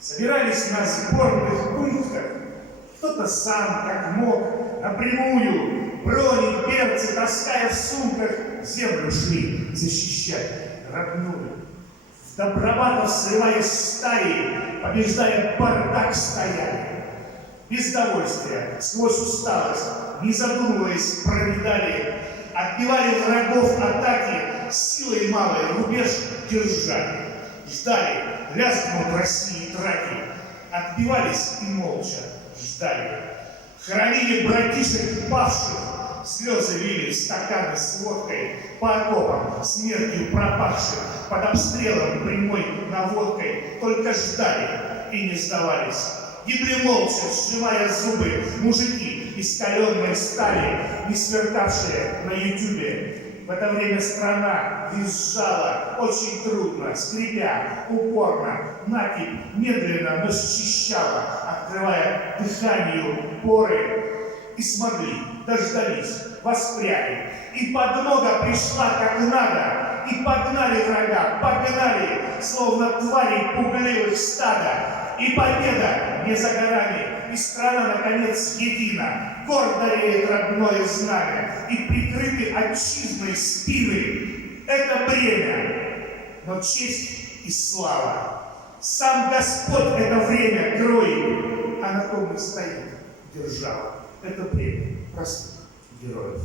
Собирались на сборных пунктах, кто-то сам, как мог, напрямую, брони, берцы, таская в сумках, землю шли защищать родную. В доброватов срывая стаи, побеждая бардак стояли. Без довольствия, сквозь усталость, не задумываясь, прометали, отбивали врагов атаки, силой малой рубеж держали. Ждали, лязгнут России драки, отбивались и молча ждали. Хоронили братишек павших, слезы лили в стаканы с водкой, по окопам смертью пропавших, под обстрелом прямой наводкой, только ждали и не сдавались. Гибли молча, сжимая зубы, мужики из каленой стали, не сверкавшие на ютюбе. В это время страна визжала очень трудно, скрипя, упорно, накипь медленно, но счищала, открывая дыханию поры. И смогли, дождались, воспряли, и подмога пришла как надо, и погнали врага, погнали, словно твари пугливых стада. И победа не за горами, и страна, наконец, едина, гордо реет родное знамя, и прикрыты отчизной спины. Это бремя, но честь и слава. Сам Господь это время кроет, а на том и стоит держава. Это бремя простых героев.